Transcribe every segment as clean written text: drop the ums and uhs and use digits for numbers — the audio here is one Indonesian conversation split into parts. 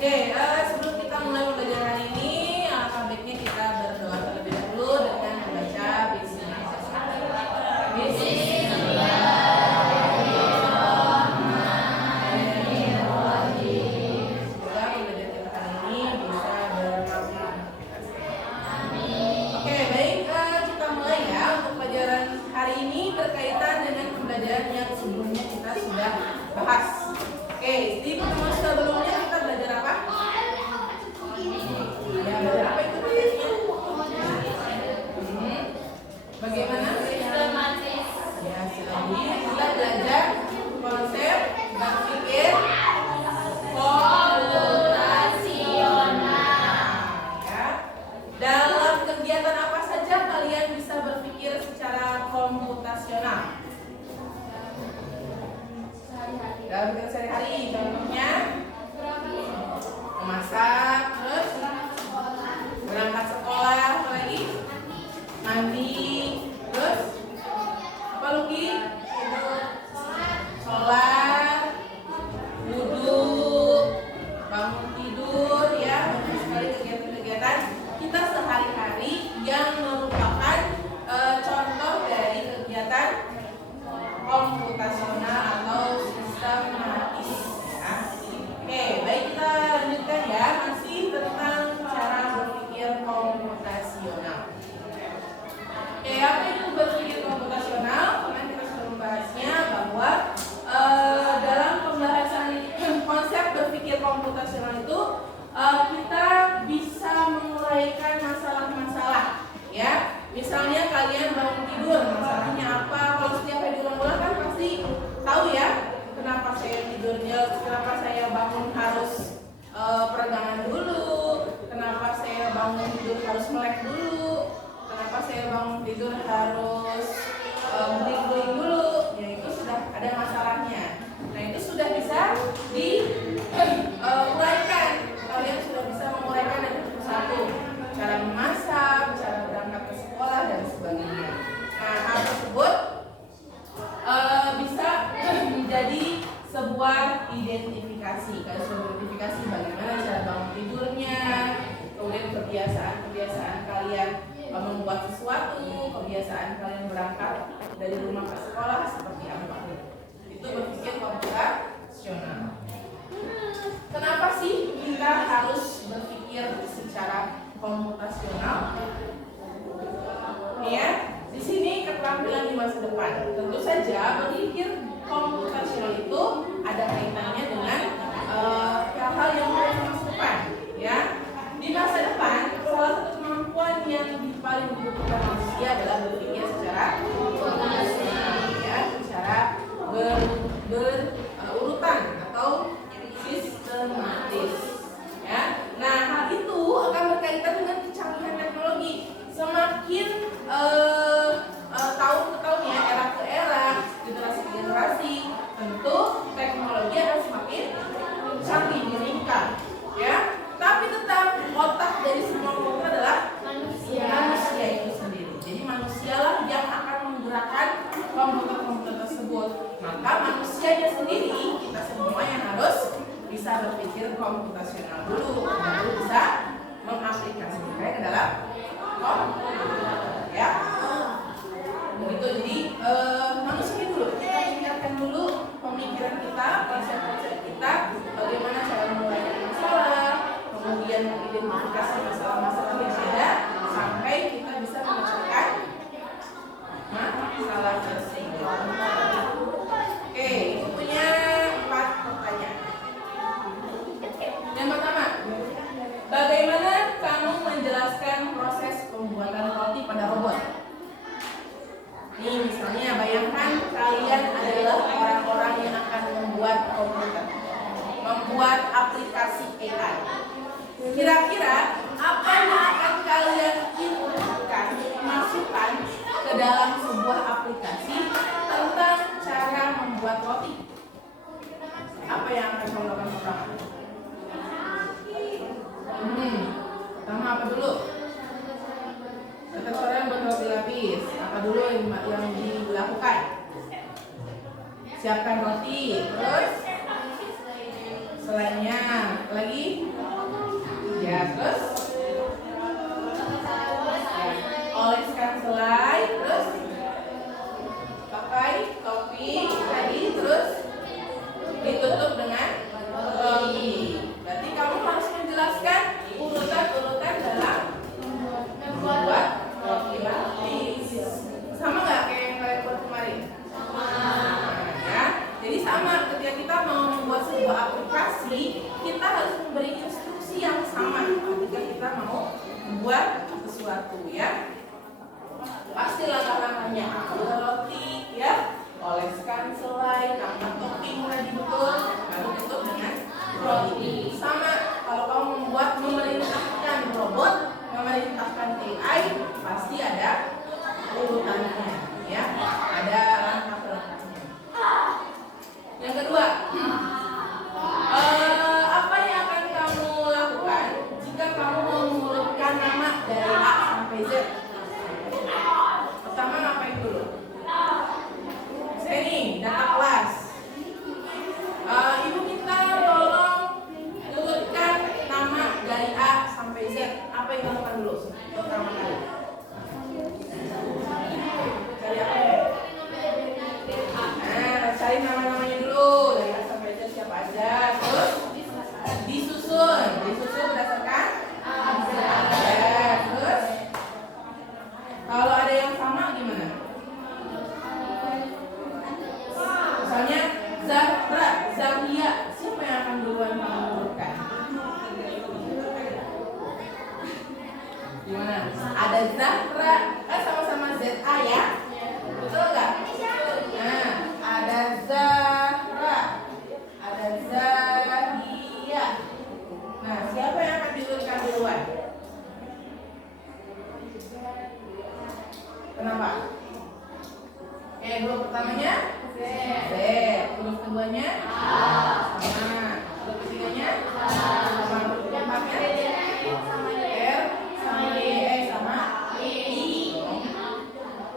Oke, sebelum kita mulai pembelajaran hari ini, alangkah baiknya kita berdoa terlebih dahulu dengan membaca Bismillahirrahmanirrahim. Semoga pembelajaran kita kali ini bisa bermanfaat. Oke, baik, kita mulai ya. Untuk pelajaran hari ini berkaitan dengan pembelajaran yang sebelumnya kita sudah bahas. Oke, di pertemuan sebelumnya kita belajar apa? Ya, belajar apa itu materinya? Bagaimana? Ya, sekali kita belajar konsep berpikir komputasional. Ya. Dalam kegiatan apa saja kalian bisa berpikir secara komputasional? Dalam kegiatan sehari-hari, contohnya memasak, terus berangkat sekolah, apa lagi? Mandi, terus apa lagi? Sholat, duduk, bangun tidur, ya, banyak sekali kegiatan-kegiatan kita sehari-hari yang merupakan contoh dari kegiatan komputasional atau sistematis. Ya. Oke, baik, kita lanjutkan ya, masih tentang cara berpikir komputasional. Oke, apa itu berpikir komputasional? Kemarin kita sudah membahasnya bahwa dalam pembahasan konsep berpikir komputasional itu kita bisa menguraikan masalah-masalah. Ya, misalnya kalian bangun tidur, masalahnya apa? Kalau setiap hari diulang-ulang kan pasti tahu ya, kenapa saya tidurnya, kenapa saya bangun harus peregangan dulu, kenapa saya bangun tidur harus melek dulu, kenapa saya bangun tidur harus bling-bling dulu. Ya, itu sudah ada masalahnya. Nah, itu sudah bisa diuraikan. Kalian sudah bisa menguraikan dari satu, cara memasak, cara berangkat ke sekolah dan sebagainya. Nah, hal tersebut bisa menjadi sebuah identifikasi. Kalian sudah identifikasi bagaimana cara bangun tidurnya, kemudian kebiasaan kalian membuat sesuatu, kebiasaan kalian berangkat dari rumah ke sekolah seperti apa. Itu berpikir komputasional. Kenapa sih kita harus berpikir secara komputasional? Ya, di sini keterampilan di masa depan. Tentu saja berpikir komputasional itu ada kaitannya dengan hal-hal yang ada di masa depan. Ya, di masa depan salah satu kemampuan yang paling dibutuhkan manusia adalah berpikir secara komputasional, ya, secara berurutan atau sistematis. Ya, nah hal itu akan berkaitan dengan kecanggihan teknologi. Semakin tahun ke tahun ya, era ke era, generasi ke generasi, tentu teknologi akan semakin canggih, meningkat, ya. Tapi tetap otak dari semua komputer adalah manusia itu sendiri. Jadi manusialah yang akan menggerakkan komputer-komputer tersebut. Maka manusianya sendiri, kita semua yang harus bisa berpikir komputasional dulu, baru bisa mengaplikasikannya ke dalam komputer, ya. Begitu. Jadi manusia dulu, kita tingkatkan dulu pemikiran kita, konsep-konsep kita, bagaimana cara menguraikan masalah, kemudian mengidentifikasi masalah-masalah yang ada sampai kita bisa memecahkan masalah tersebut. Oke, itu punya 4 pertanyaan. Yang pertama, bagaimana kamu menjelaskan proses pembuatan roti pada robot? Nih, misalnya bayangkan kalian adalah orang-orang yang akan membuat komputer, membuat aplikasi AI. Kira-kira apa yang akan kalian inputkan, masukkan ke dalam sebuah aplikasi tentang cara membuat roti? Apa yang akan kamu lakukan pertama? Pertama apa dulu? Kata orang buat roti lapis. Apa dulu yang dilakukan? Siapkan roti, terus selainnya lagi terus oleskan selai, terus pakai topi tadi, terus ditutup dengan topi. Berarti kamu harus menjelaskan urutan-urutan dalam membuat roti lapis. Sama nggak kayak yang kalian buat kemarin? Sama. Ya, jadi sama. Ketika kita mau membuat sebuah aplikasi, kita harus memberi instruksi yang sama ketika kita mau membuat sesuatu, ya. Pasti langkah-langkahnya ambil roti, ya, oleskan selai, tambah topping tadi betul, lalu tutup dengan roti. Sama kalau kamu membuat memerintahkan robot, memerintahkan AI, pasti ada urutannya, ya, ada langkah-langkahnya. Yang kedua, apa yang akan kamu lakukan jika kamu mau mengurutkan nama dari A sampai Z? Pertama ngapain dulu? Sini, data kelas. Ibu minta tolong urutkan nama dari A sampai Z. Apa yang kamu lakukan dulu? Pertama kali. Cari apa ya? Cari nama-namanya dulu dari A sampai Z siapa aja. Terus disusun berdasarkan alfabet. Terus kalau ada yang sama gimana? Misalnya Zahra, Zahia, siapa yang akan duluan mengurutkan? Gimana? Ada Zahra, kan sama-sama ZA ya? Betul nggak? Nah, ada Zahra, ada Zahia. Nah, siapa yang akan diurutkan duluan? Kenapa? Huruf pertamanya Z, huruf keduanya sama, huruf ketiganya sama, huruf keempatnya R sama Y sama I.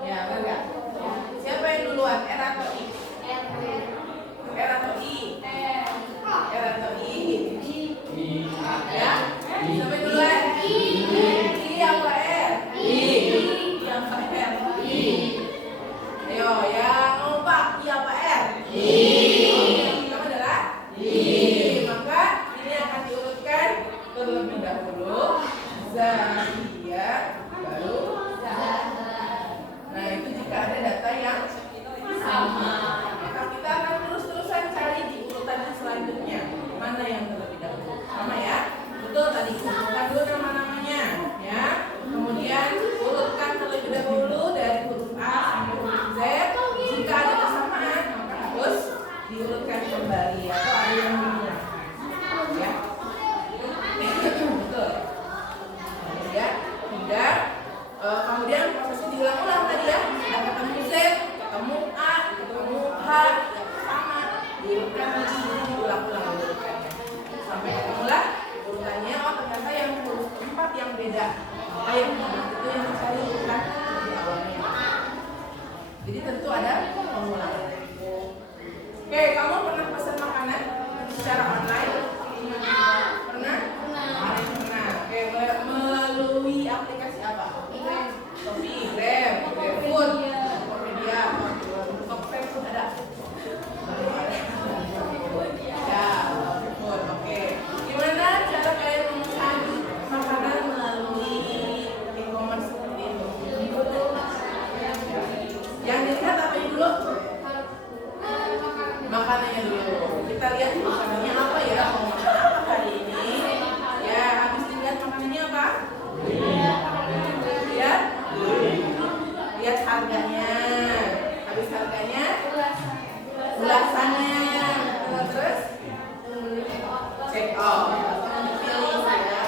Ya, benar. Siapa yang duluan? R atau I? R atau I? R atau I? Ya? Siapa yang duluan? I apa R? I apa R? Ayo, yang kompak, I apa R? I. Yang pertama adalah I. Maka ini akan diurutkan terlebih dahulu Zahia, baru Zahra. Nah, itu jika ada data yang sama. Maka kita akan terus-terusan cari di urutan selanjutnya mana yang terlebih dahulu. Sama ya? Betul tadi, urutkan dulu nama-namanya, ya. Kemudian urutkan terlebih dahulu dari huruf A sampai huruf Z. Jika ada kesamaan, maka harus diurutkan kembali atau ada yang menggunakan, ya. Betul. Ya, hingga kemudian prosesnya diulang-ulang tadi ya. Sudah ketemu Z, ketemu A, ketemu H, ya sama, diurutkan lagi, diulang-ulang urutannya sampai ketemulah urutannya. Oh, ternyata yang huruf keempat yang beda. Ayo, itu yang dicari urutan di awalnya. Jadi tentu ada pengulangan. Oke, kamu pernah pesan makanan secara online? Pernah? Pernah. Oke, melalui aplikasi apa? Shopee, Grab, GrabFood, Tokopedia, Tokped ada. Ya, GrabFood. Oke. Gimana cara kalian memesan makanan melalui e-commerce seperti itu? Yang dilihat apa dulu? Makanannya dulu. Kita lihat makanannya apa ya? Mau makan apa hari ini? Ya, habis dilihat makanannya apa? Lihat harganya. Habis harganya, ulasannya. Terus check out. Pilih ya.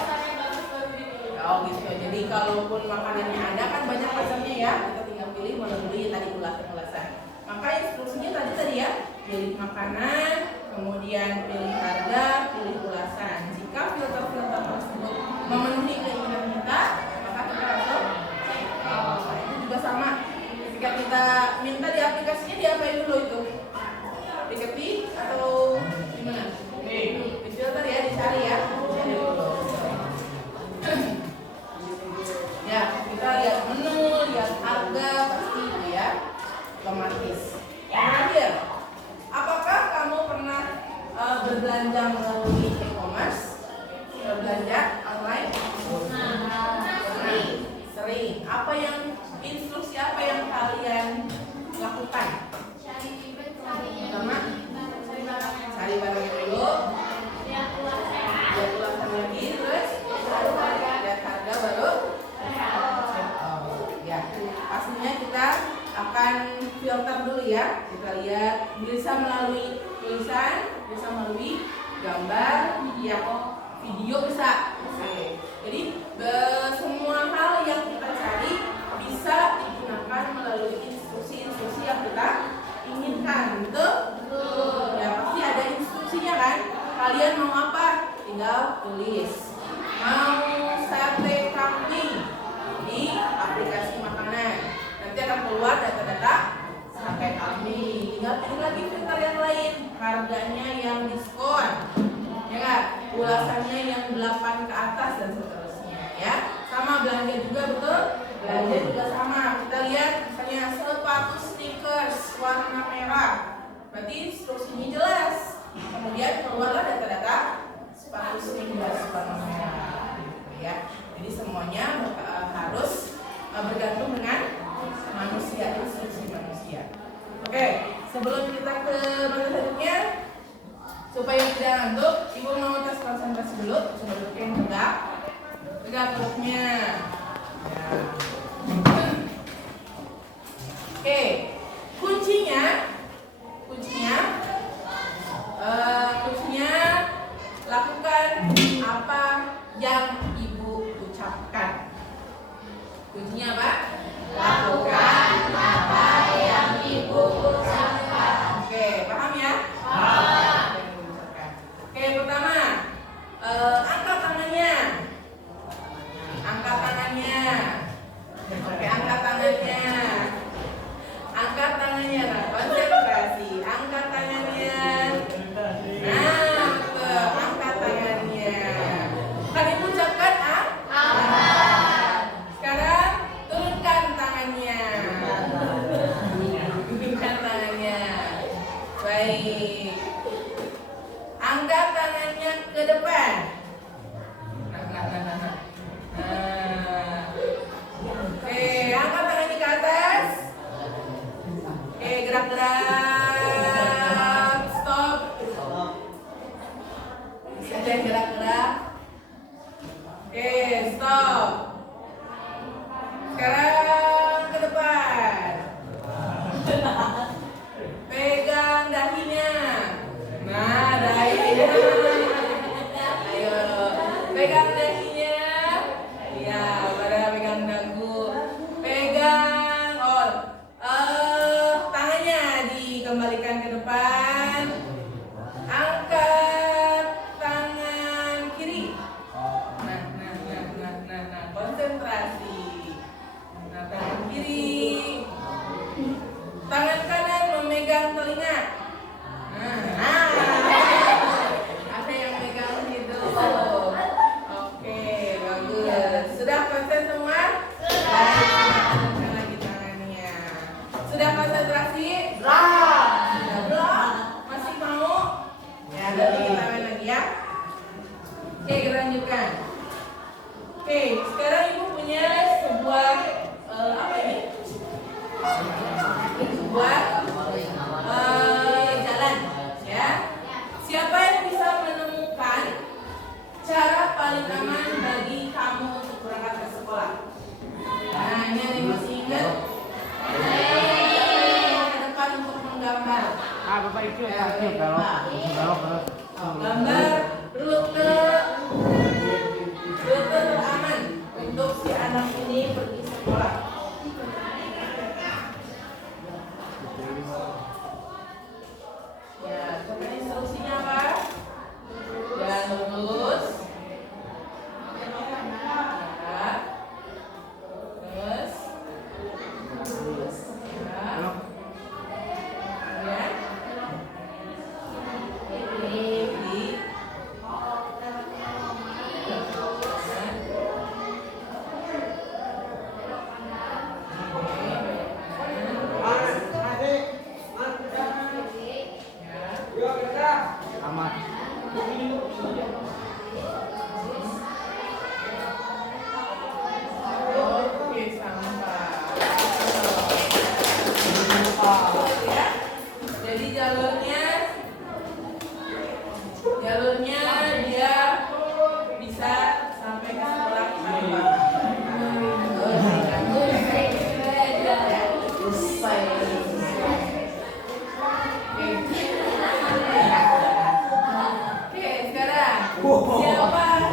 Oh gitu. Jadi kalaupun makanannya ada kan banyak macamnya ya. Kita tinggal pilih mana dulu ya tadi ulasan. Maka instruksinya tadi ya. Pilih makanan, kemudian pilih harga, pilih ulasan. Jika filter-filter tersebut memenuhi keinginan kita, maka kita langsung itu juga sama. Ketika kita minta di aplikasinya diapain dulu itu? Diketik atau gimana? Di filter ya, dicari ya. Cari dulu. ya. Kita lihat bisa melalui tulisan, bisa melalui gambar, ya, video bisa. Oke. Jadi semua hal yang kita cari bisa digunakan melalui instruksi-instruksi yang kita inginkan, betul? Ya, pasti ada instruksinya kan. Kalian mau apa? Tinggal tulis. Mau sate kambing di aplikasi makanan, nanti akan keluar data-data sate kambing. Tinggal pilih lagi filter yang lain, harganya yang diskon, ya kan? Ulasannya yang 8 ke atas dan seterusnya, ya. Sama belanja juga, betul? Belanja juga sama. Kita lihat misalnya sepatu sneakers warna merah, berarti instruksinya jelas. Kemudian keluarlah data-data sepatu sneakers warna merah, ya. Jadi semuanya harus bergantung dengan manusia, instruksi manusia. Oke, sebelum kita ke materi selanjutnya, supaya tidak ngantuk, ibu mau tes konsentrasi dulu. Coba duduk yang tegak, tegak perutnya. Ya. Oke, kuncinya lakukan apa yang ibu ucapkan. Kuncinya apa? Lakukan apa yang ibu ucapkan. Oke, paham ya? Paham. Oke, pertama, angkat tangannya. Angkat tangannya. Oke, angkat tangannya. Angkat tangannya, nah, konsentrasi. Angkat tangannya. Nah, betul. Angkat tangannya. Kan ibu ucapkan angkat. Sekarang turunkan tangannya. Turunkan tangannya. Baik. Angkat tangannya ke depan. Nah. Oke, angkat tangannya ke atas. Oke, gerak-gerak. Stop. Saja gerak-gerak. Oke, stop. Sekarang ke depan. Pegang dahinya. Nah, dahinya. Ayo, pegang dahinya. Ya, pada pegang dagu. Pegang. Tangannya dikembalikan ke depan. Angkat tangan kiri. Nah, konsentrasi. Nah, tangan kiri. Tangan kanan memegang telinga. Nah. Ada yang megang gitu. Oke, bagus. Sudah konsen semua? Baik, lagi tangannya. Sudah konsentrasi? Sudah belum? Masih mau? Ya, nanti kita main lagi ya. Oke, kita lanjutkan. Oke, sekarang ibu punya sebuah apa ini? Sebuah jalan, ya. Siapa yang bisa menemukan cara paling aman bagi kamu untuk berangkat ke sekolah? Nah, ini ada yang masih ingat? Ke depan untuk menggambar. Bapak itu kalau Gambar rute teraman untuk si anak ini pergi sekolah. Ya, coba instruksinya apa? Jalan lurus. Ya. Terus. Ya. Kemudian. Kiri.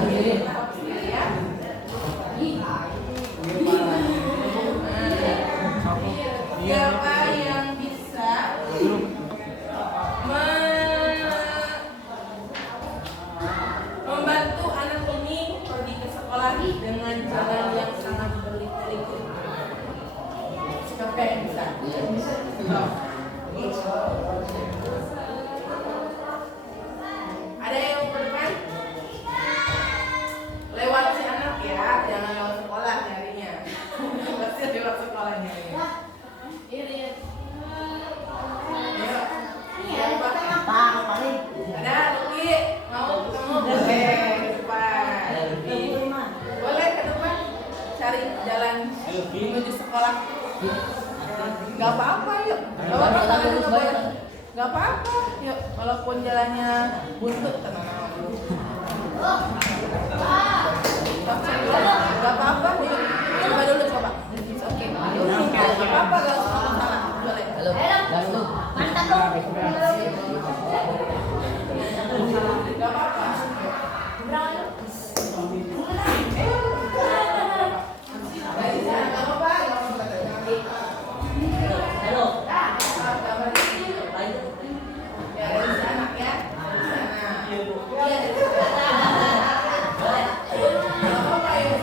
Ya. Siapa yang bisa membantu anak ini pergi ke sekolah dengan jalan yang sangat berliku-liku? Siapa yang bisa? Ada yang bermain? Lewat si anak ya, jangan lewat sekolah nyarinya. Pasti lewat sekolah nyarinya. Ayo. Siapa? Ada Luki mau ketemu? Boleh ke depan. Boleh ke depan. Cari jalan menuju sekolah. Gak apa-apa yuk. Gak apa-apa yuk. Walaupun jalannya buntut tenang dulu. Gak apa-apa yuk. Coba dulu coba. Oke. Gak apa-apa gak usah salah. Boleh. Mantap dong. Gak apa-apa. Dari sana gak apa-apa. Ya dari sana ya. Dari sana. Iya dari sana. Gak apa-apa ya.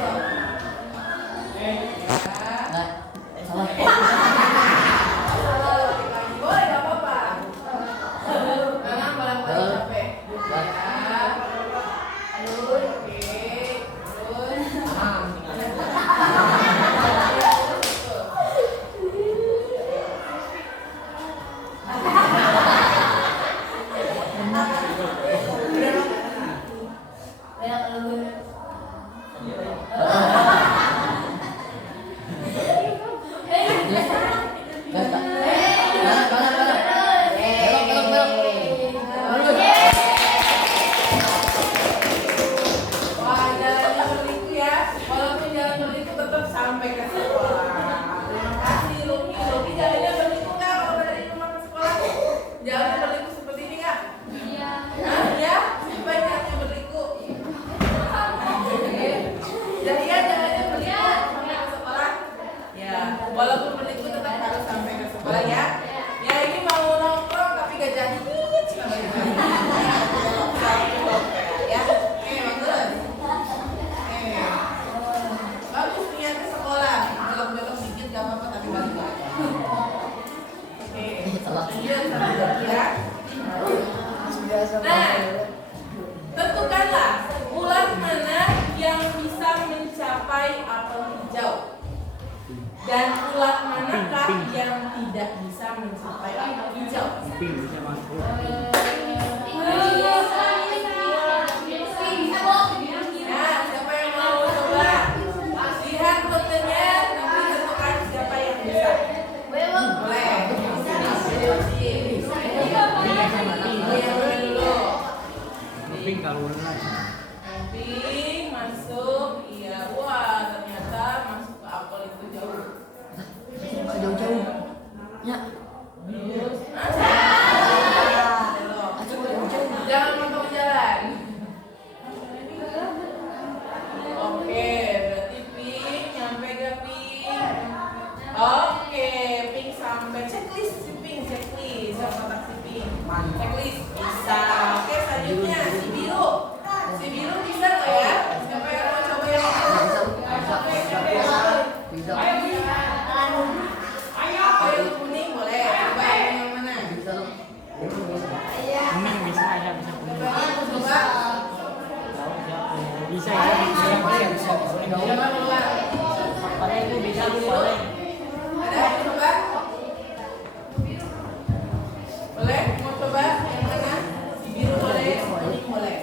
Boleh gak apa-apa. Jangan bolak-balik capek. Ya. Oke. Wah, jalannya berliku ya. Walaupun jalan berliku tetap sampai ke sekolah. Terima kasih Luki. Luki jalannya berliku nggak kalau dari rumah ke sekolah? Jalannya berliku seperti ini nggak? Hah, ya? Coba jalannya berliku. Jadi ya jalannya berliku sampai ke sekolah. Ya, walaupun berliku tetap harus sampai ke sekolah ya. Ya ini mau nongkrong tapi gak jadi. Ya, oke bagus. Oke, bagus niat ke sekolah. Belok-belok dikit gak apa-apa tapi balik lagi. Oke, lanjut ya. Nah, tentukanlah ulat mana yang bisa mencapai apel hijau dan ulat manakah yang tidak bisa mencapai apel hijau. Nah, siapa yang mau coba? Lihat rutenya, nanti tentukan siapa yang bisa. Boleh. Yang mana dulu? Nanti masuk, iya. Wah, ternyata masuk ke apel itu jauh. Jauh-jauh. Ya. Terus, jangan potong jalan. Oke, berarti Pink nyampe gak Pink? Oke, Pink sampai checklist si Pink, checklist yang kotak si Pink. Checklist bisa. Oke, selanjutnya si biru. Si biru bisa nggak ya? Siapa yang mau coba yang biru? Bisa. Apa yang kuning boleh? Coba yang mana? Coba. Bisa ya, bisa. Jangan lupa. Paling itu bisa paling. Ada yang coba? Boleh? Mau coba yang mana? Si biru boleh, kuning boleh.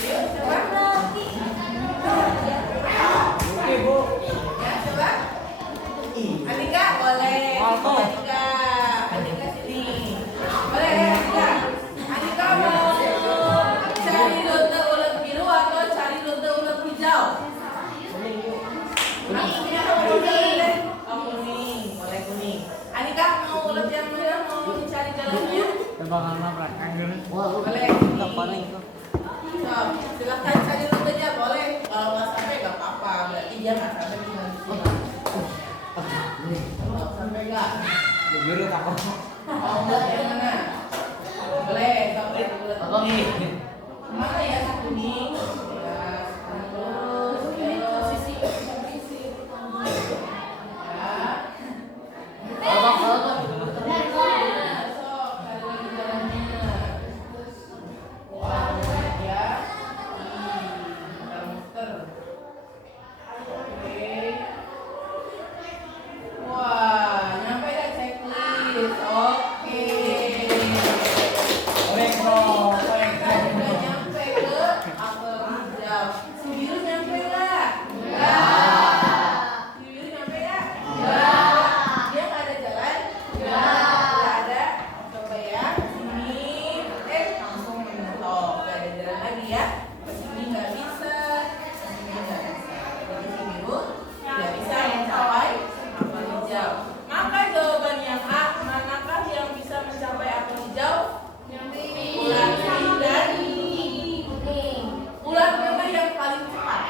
Yuk, coba. Oke, Bu. Ya, coba. Andika boleh. Walto. Andika. Andika sini. Boleh, Andika. Andika mau cari ulat Boleh. Tak paling tuh. So, silakan cari rutenya boleh. Kalau nggak sampai nggak apa-apa. Berarti dia nggak sampai tinggal di sini. Oh, sampai nggak? Biru tak apa. Oh, enggak yang mana? Boleh. Sampai dulu. Abang nih. Mana ya yang kuning? Ya, terus posisi. Ya. Abang, abang. Maka jawaban yang A, manakah yang bisa mencapai apel hijau? Ulat pink dan ulat mana yang paling cepat?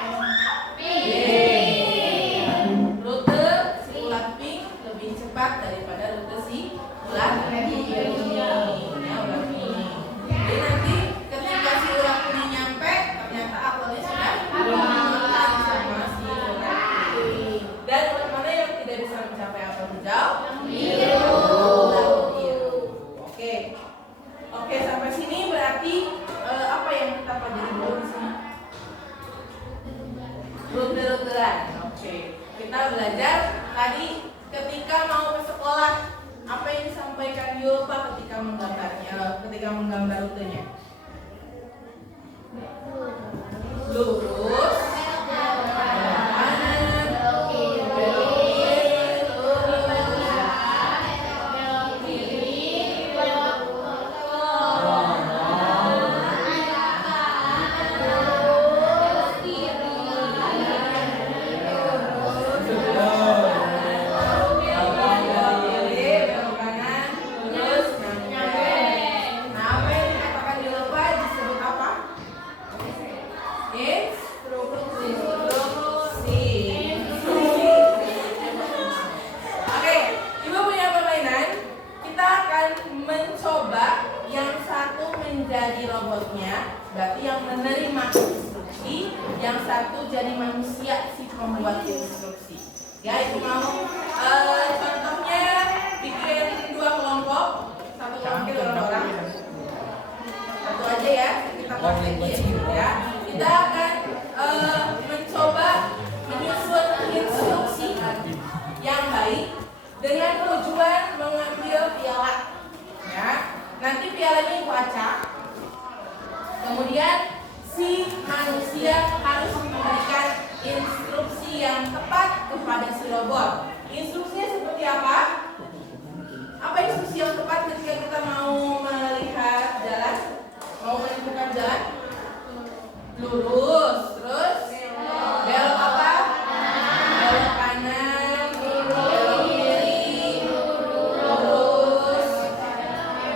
Rute si ulat pink lebih cepat daripada rute si ulat kuning. Ya, ulat pink. Jadi nanti ketika si ulat kuning nyampe, ternyata apelnya sudah dimakan sama si ulat pink. Dan ulat mana yang tidak bisa mencapai apel hijau? Ulat biru. Oke. Oke, sampai sini berarti apa yang kita pelajari dulu di sini? Rute-rutean. Oke. Kita belajar tadi ketika mau ke sekolah, apa yang disampaikan Yulpa ketika menggambarnya, ketika menggambar rutenya? Lurus, kanan, belok kiri, belok kanan, terus nyampe. Nah, apa yang dikatakan Yulpa disebut apa? Oke, Ibu punya permainan. Kita akan mencoba yang satu menjadi robotnya, berarti yang menerima instruksi, yang satu jadi manusia si pembuat instruksi. Ya, Ibu mau contohnya bikin 2 kelompok, satu kelompok orang-orang. Satu aja ya, kita praktekin ya. Kita akan mencoba menyusun instruksi yang baik dengan tujuan mengambil piala. Ya, nanti pialanya Ibu acak. Kemudian si manusia harus memberikan instruksi yang tepat kepada si robot. Instruksinya seperti apa? Apa instruksi yang tepat ketika kita mau melihat jalan? Mau menentukan jalan? Lurus, terus belok apa? Belok kanan, belok kiri, lurus.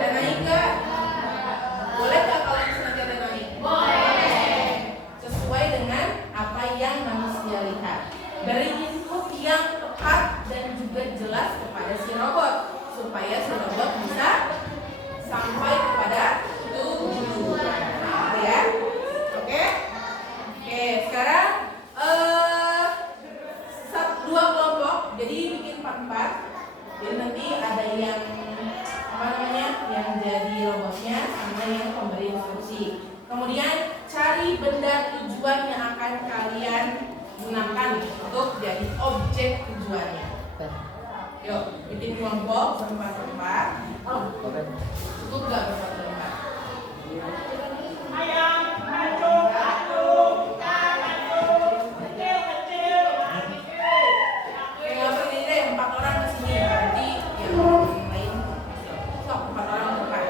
Dan naik ke? Boleh nggak kalau misalnya ada naik? Boleh. Sesuai dengan apa yang manusia lihat. Beri input yang tepat dan juga jelas kepada si robot supaya si robot bisa sampai kepada tujuan. Ya. Oke? Oke, sekarang 2 kelompok, jadi bikin 4-4. Jadi nanti ada yang yang jadi robotnya sama yang pemberi instruksi. Kemudian cari benda tujuan yang akan kalian gunakan untuk jadi objek tujuannya. Yuk, bikin kelompok berempat-empat. Cukup gak berempat-empat? Nggak perlu deh, 4 orang ke sini. Nanti yang lain sok 4 orang ke depan.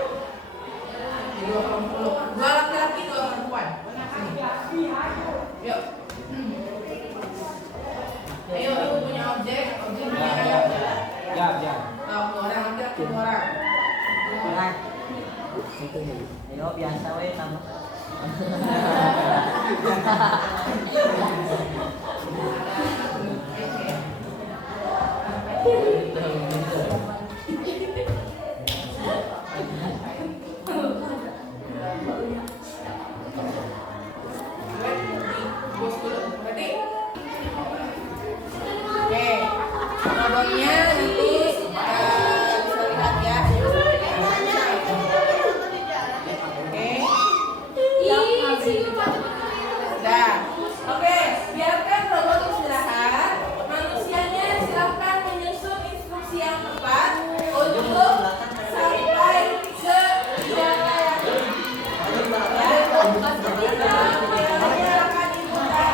Jadi 20. 2 laki-laki, 2 perempuan. Sini. Yuk. Ayo, Ibu punya objek punya kayak Ya. orang laki-laki 2 orang. Orang. Itu ya. Ayo. biasa we nama. Oke, robotnya nanti bisa lihat ya. Udah. Oke, biarkan robot istirahat. Manusianya silakan menyusun instruksi yang tepat untuk sampai ke wilayah. Wilayahnya akan dibuka.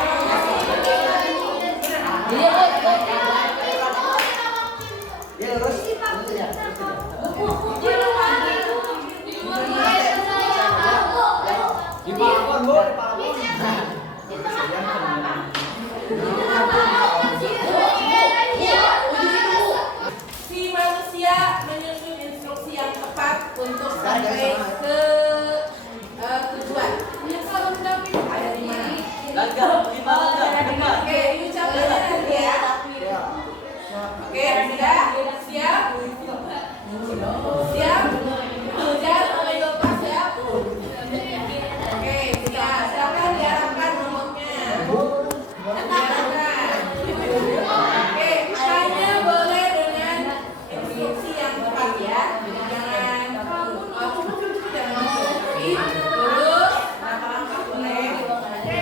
Di Palembang, Bu, di Palembang. Si manusia menyusun instruksi yang tepat untuk sampai ke tujuan. Ada di mana? Gagal, gimana enggak? Oke, diucapkannya nanti ya. Oke, sudah? Siap? Siap? Jangan sampai lepas ya. Oke, siap. Silakan diarahkan robotnya. Diarahkan. Oke, hanya boleh dengan instruksi yang tepat ya. Jangan terus langkah-langkah boleh. Oke.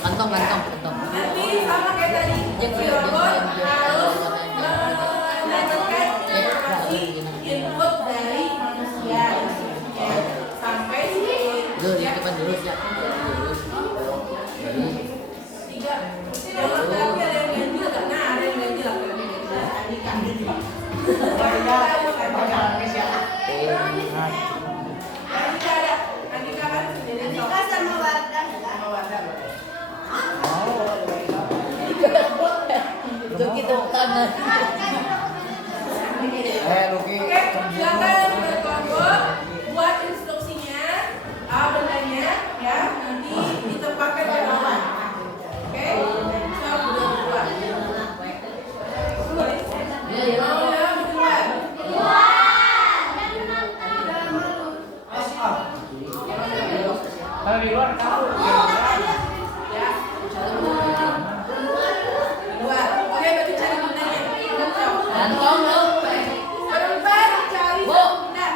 Kantong. Nanti sama kayak tadi, si robot harus mendapatkan informasi input dari manusia sampai si Dulu, depan dulu ya. tiga. Jangan tapi ada yang ganjil nggak? Nah, ada yang ganjil lah. Andika. Andika ada. Andika kan sendiri. Andika sama Wardah. Sama Wardah. Itu kita tangan. Luki. Oke, silakan berkelompok buat instruksinya, bendanya ya nanti ditempatkan di lawan. Oke, siap berdua. Mau ya berdua. Kalau di luar tahu. Ya. Dua. Oke, berarti cari bendanya. Kantong dong. Berempat cari benda.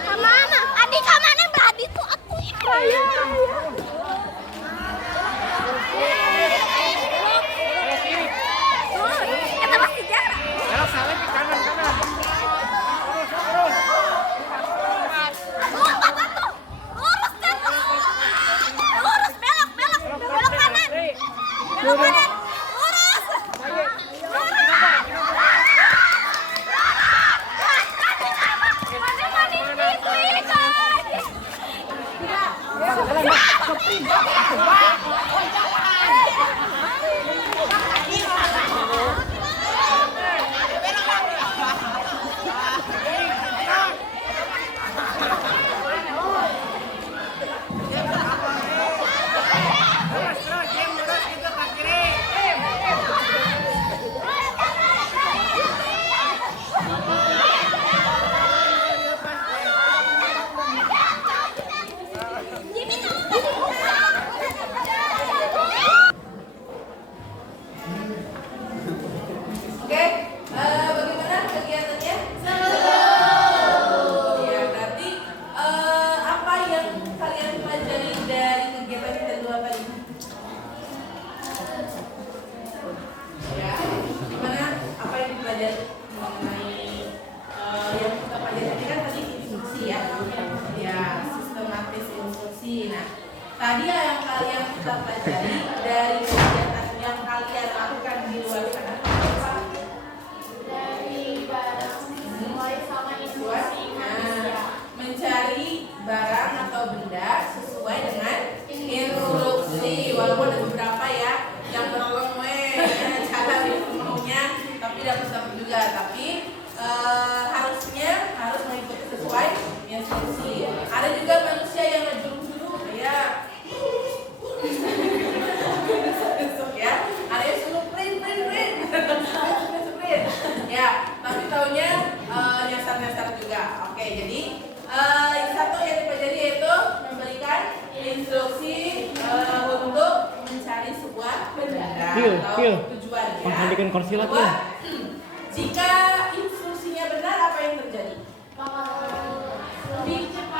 Kemana? Adik kemana? Beradi tuh aku. Iya. Kita masih jarak. Ya, salah ke kanan. Lurus kan? Lurus belok kanan. Belok kanan. Lurus. tadi yang kalian kita pelajari dari kegiatan yang kalian lakukan di luar sana. Mencari barang atau benda sesuai dengan instruksi. Walaupun ada beberapa ya yang berolong cara maunya, tapi dapat juga. Tapi harusnya harus mengikuti sesuai instruksi. Ada juga manusia yang ngejuru-juru kayak ya, ada yang suruh print ya, tapi taunya nyasar juga. Oke, jadi yang satu yang dipelajari yaitu memberikan instruksi untuk mencari sebuah benda atau tujuan ya. Menghandikan kursi lagi. Kedua, jika instruksinya benar, apa yang terjadi?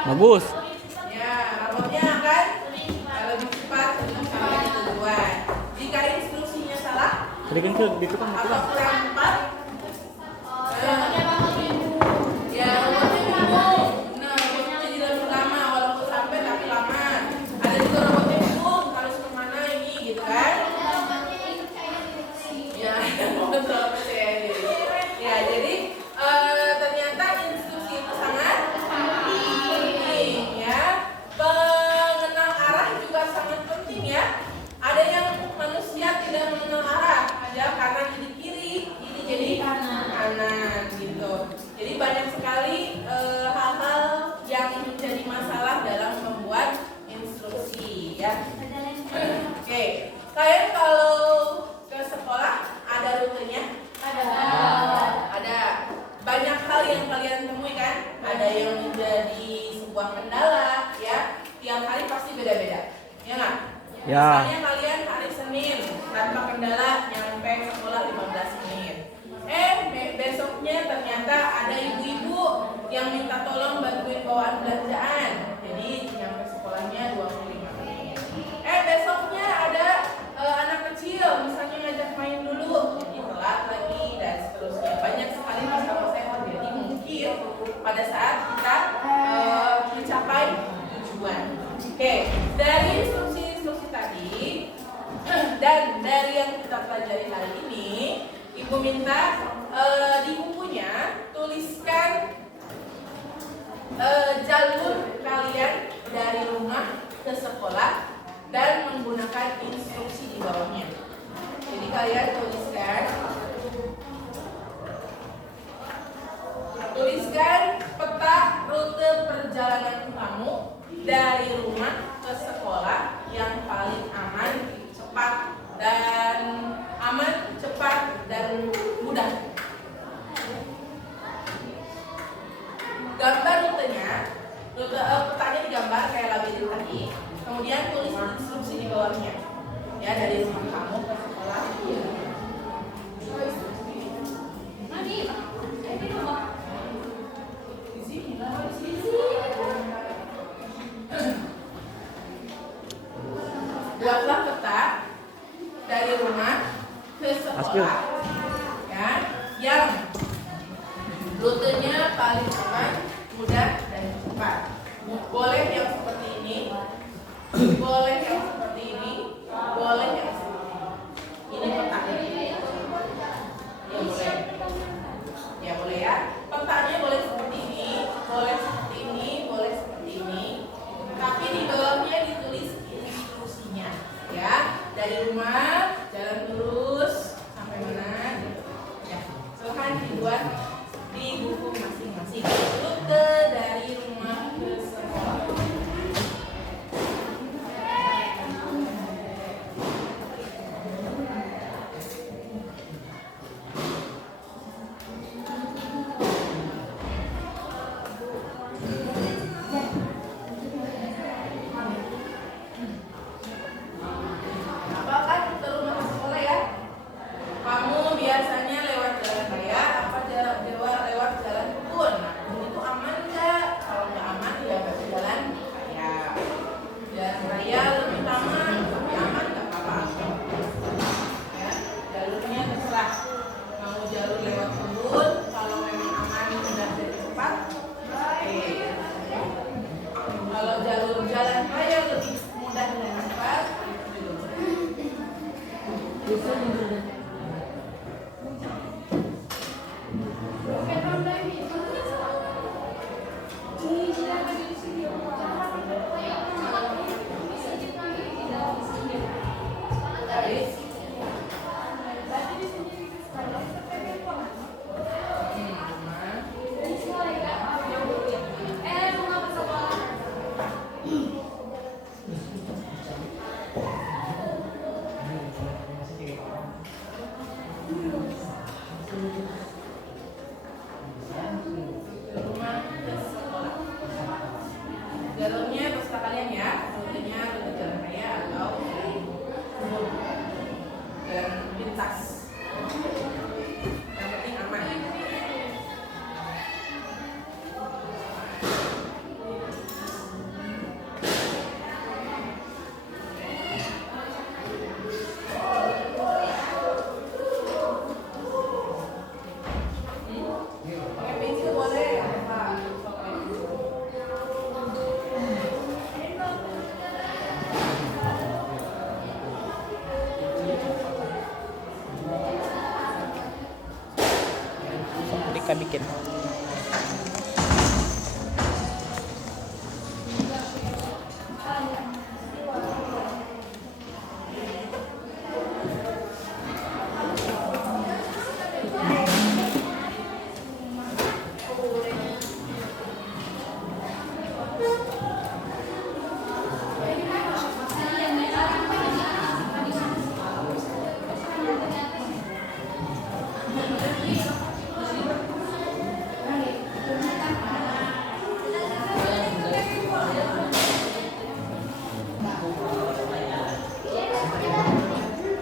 Bagus. Ya, robotnya akan lebih cepat untuk sampai ke tujuan. Jika instruksinya salah Tadi kan itu kan atau kurang tepat, ya robotnya bingung. Nah, robotnya jadi lebih lama walaupun sampai tapi lama. Ada juga robotnya bingung harus kemana ini gitu kan? Ya, betul ya. Jadi ternyata instruksi itu sangat penting ya. Pengenal arah juga sangat penting ya. Ada yang manusia tidak mengenal arah, ada kanan jadi kiri, ini jadi kanan gitu. Jadi banyak sekali hal-hal yang menjadi masalah dalam membuat instruksi ya. Oke, kalian kalau ke sekolah ada rutenya? Ada. Banyak hal yang kalian temui kan? Ada yang menjadi sebuah kendala ya. Tiap hari pasti beda-beda. Ya nggak? Ya. Misalnya kalian hari Senin tanpa kendala nyampe sekolah 15 menit. Besoknya ternyata ada ibu-ibu yang minta tolong bantuin bawaan belanjaan. Jadi nyampe sekolahnya 25 menit. Besoknya ada anak kecil misalnya ngajak main dulu, jadi telat lagi dan seterusnya. Banyak sekali masalah yang terjadi mungkin pada saat kita mencapai tujuan. Oke, dari instruksi tadi dan dari yang kita pelajari hari ini, Ibu minta di bukunya tuliskan jalur kalian dari rumah ke sekolah dan menggunakan instruksi di bawahnya. Jadi kalian tuliskan peta rute perjalanan kamu dari rumah ke sekolah yang paling aman, cepat dan mudah. Gambar rutenya, petanya digambar kayak labirin tadi. Kemudian tulis instruksi di bawahnya. Ya, dari rumah kamu ke sekolah. Di sini lah, di sini. Buatlah peta dari rumah ke sekolah, ya, yang rutenya paling aman, mudah dan cepat. Boleh yang seperti ini, boleh yang seperti ini, boleh yang seperti ini. Ini petanya. Ya boleh. Ya boleh ya. Petanya boleh seperti ini, boleh seperti ini, boleh seperti ini. Tapi di bawahnya ditulis instruksinya, ya. Dari rumah jalan terus sampai mana? Ya. Silahkan dibuat di buku masing-masing. Rute dari rumah ke sekolah. Garis. Rumah ke sekolah. Jalurnya terserah kalian ya, rutenya rute jalan raya atau jalan pintas. Yang penting aman. Pakai pensil boleh, Pak. Rika bikin.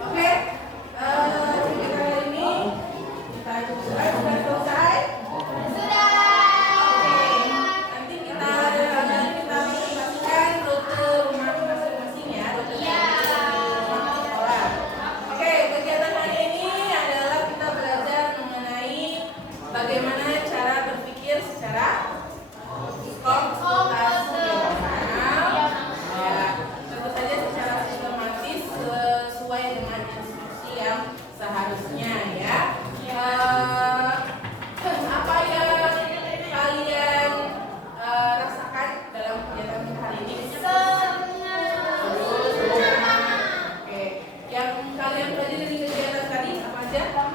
Oke, kegiatan hari ini kita cukupkan. Sudah selesai? Nanti kita pastikan rute rumah masing-masing ya, rute rumah sekolah. Oke, kegiatan hari ini adalah kita belajar mengenai bagaimana cara berpikir secara komputasional. Ya, tentu saja secara sistematis sesuai dengan instruksi yang seharusnya ya. Apa yang kalian rasakan dalam kegiatan hari ini? Oke, yang kalian pelajari dari kegiatan tadi apa aja?